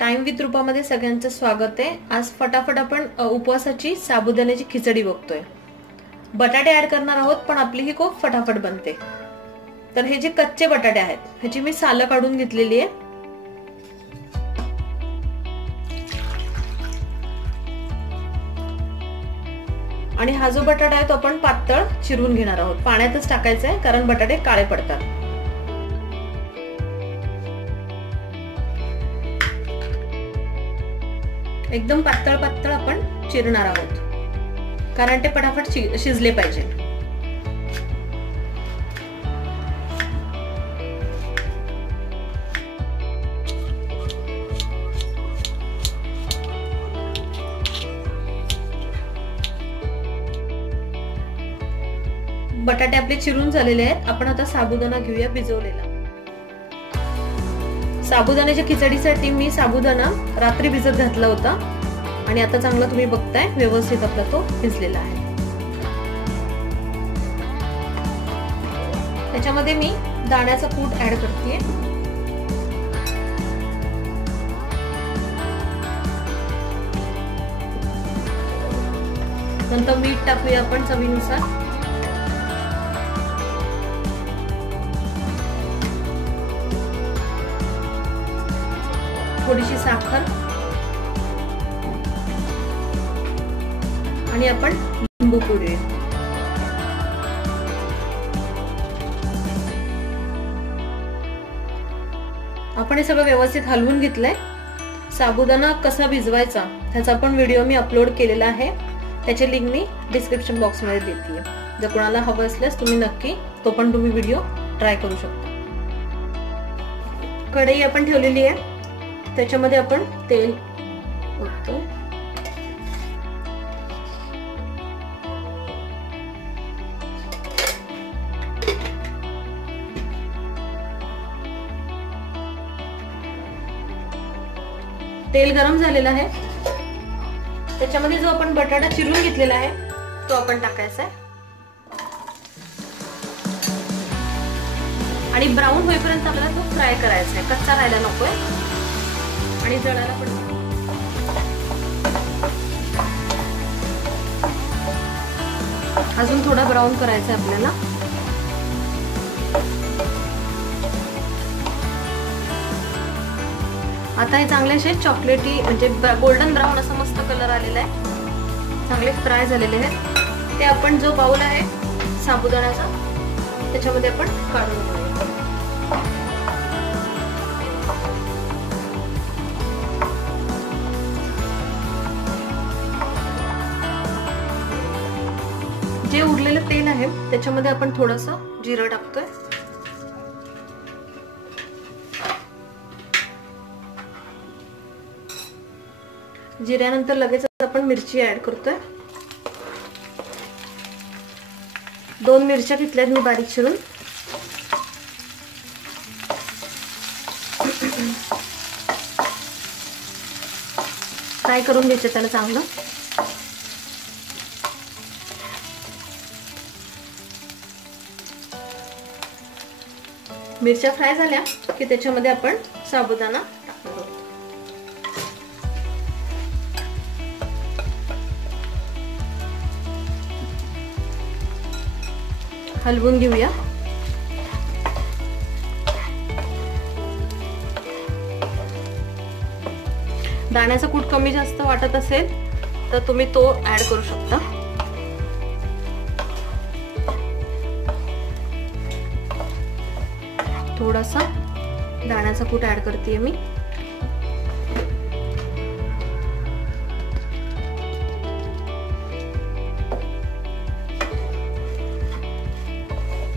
Time with रूपामध्ये सगळ्यांचं स्वागत आहे. आज फटाफट आपण उपवासाची साबुदाण्याची खिचडी बघतोय. बटाटे ऍड करणार आहोत पण आपली ही खूप फटाफट बनते. तर हे जे कच्चे बटाटे आहेत ह्याची मी सालं काढून घेतलेली आहे. आणि हा जो बटाटा आहे तो आपण पातळ चिरून घेणार आहोत. पाण्यातच टाकायचा आहे कारण बटाटे काळे पडतात. एकदम पातळ पातळ आपण चिरणार आहोत. कारण ते पटापट शिजले पाहिजे. बटाटे आपले चिरून झालेले आहेत. आपण आता साबुदाणा घेऊया भिजवलेला. साबुदाण्याच्या खिचडीसाठी मी साबुदाणा रात्री भिजत घातला होता. आणि आता चांगला तुम्ही बघताय व्यवस्थित आपला तो भिजलेला आहे. त्याच्यामध्ये मी दाण्याचा कूट ऍड करते नंतर मीठ टाकूया आपण चवीनुसार. थोडीशी साखर. आणि आपण लिंबू पिळूया आपण हे सगळं व्यवस्थित हलवून घेतलंय. साबुदाणा कसा भिजवायचा त्याचा पण व्हिडिओ मी अपलोड केलेला आहे. त्याची लिंक मी डिस्क्रिप्शन बॉक्समध्ये देते. जर कोणाला हवं असल्यास तुम्ही नक्की तो पण तुम्ही व्हिडिओ ट्राय करू शकता. कढई आपण ठेवलेली आहे. त्याच्यामध्ये आपण तेल ओततो. तेल गरम झालेलं आहे. त्याच्यामध्ये जो आपण बटाटा चिरून घेतलेला आहे तो आपण टाकायचा आहे. आणि ब्राऊन होईपर्यंत आपल्याला तो फ्राय करायचा आहे. कच्चा राहायला नकोय. आणि जळायला पण अजून थोडा ब्राऊन करायचा आहे आपल्याला. आता हे चांगले असे चॉकलेटी म्हणजे गोल्डन ब्राऊन असा मस्त कलर आलेला आहे. चांगले फ्राय झालेले आहेत. ते आपण जो बाऊल आहे साबुदाण्याचा त्याच्यामध्ये आपण काढून घेऊया. जे उरलेलं तेल आहे त्याच्यामध्ये आपण थोडस जिरं टाकतोय. जिऱ्यानंतर लगेच आपण मिरची ऍड करतोय. दोन मिरच्या घेतल्या मी बारीक चिरून. फ्राय करून घ्यायचं त्याला चांगलं. मिरच्या फ्राय झाल्या की त्याच्यामध्ये आपण साबुदाणा टाकणार हलवून घेऊया. दाण्याचा कूट कमी जास्त वाटत असेल तर तुम्ही तो ऍड करू शकता. थोडासा दाण्याचा कूट ऍड करते मी.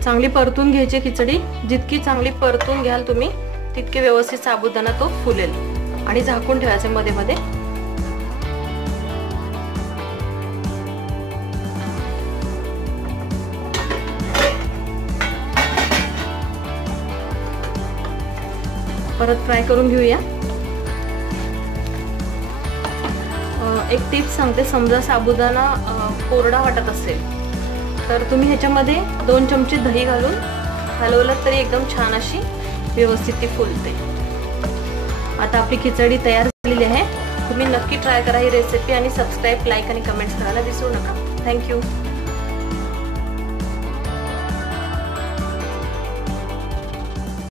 चांगली परतून घ्यायची खिचडी. जितकी चांगली परतून घ्याल तुम्ही तितके व्यवस्थित साबुदाणा तो फुलेल. आणि झाकून ठेवायचे मध्ये मध्ये. परत फ्राय करून घेऊया. एक टिप्स सांगते समजा साबुदाणा कोरडा वाटत असेल तर तुम्ही ह्याच्यामध्ये दोन चमचे दही घालून हलवलं तरी एकदम छान अशी व्यवस्थित ती फुलते. आता आपली खिचडी तयार झालेली आहे. तुम्ही नक्की ट्राय करा ही रेसिपी आणि सबस्क्राईब लाईक आणि कमेंट्स करायला विसरू नका. थँक्यू